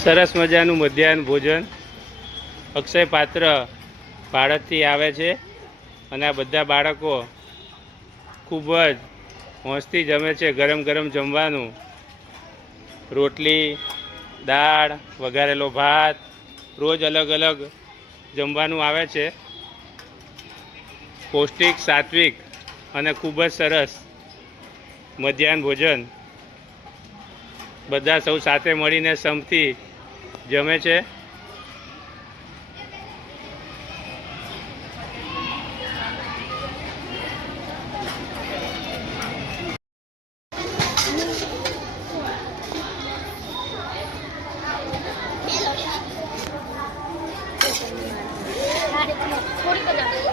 સરસ મજાનું મધ્યાહન ભોજન. અક્ષય પાત્ર ભારતથી આવે છે અને આ બધા બાળકો ખૂબ જ હોંશથી જમે છે ગરમ ગરમ જમવાનું. રોટલી, દાળ, વઘારેલો ભાત, રોજ અલગ અલગ જમવાનું આવે છે. પૌષ્ટિક, સાત્વિક અને ખૂબ જ સરસ મધ્યાહન ભોજન. બધા સૌ સાથે મળીને સમથી જમે છે. થોડીક જ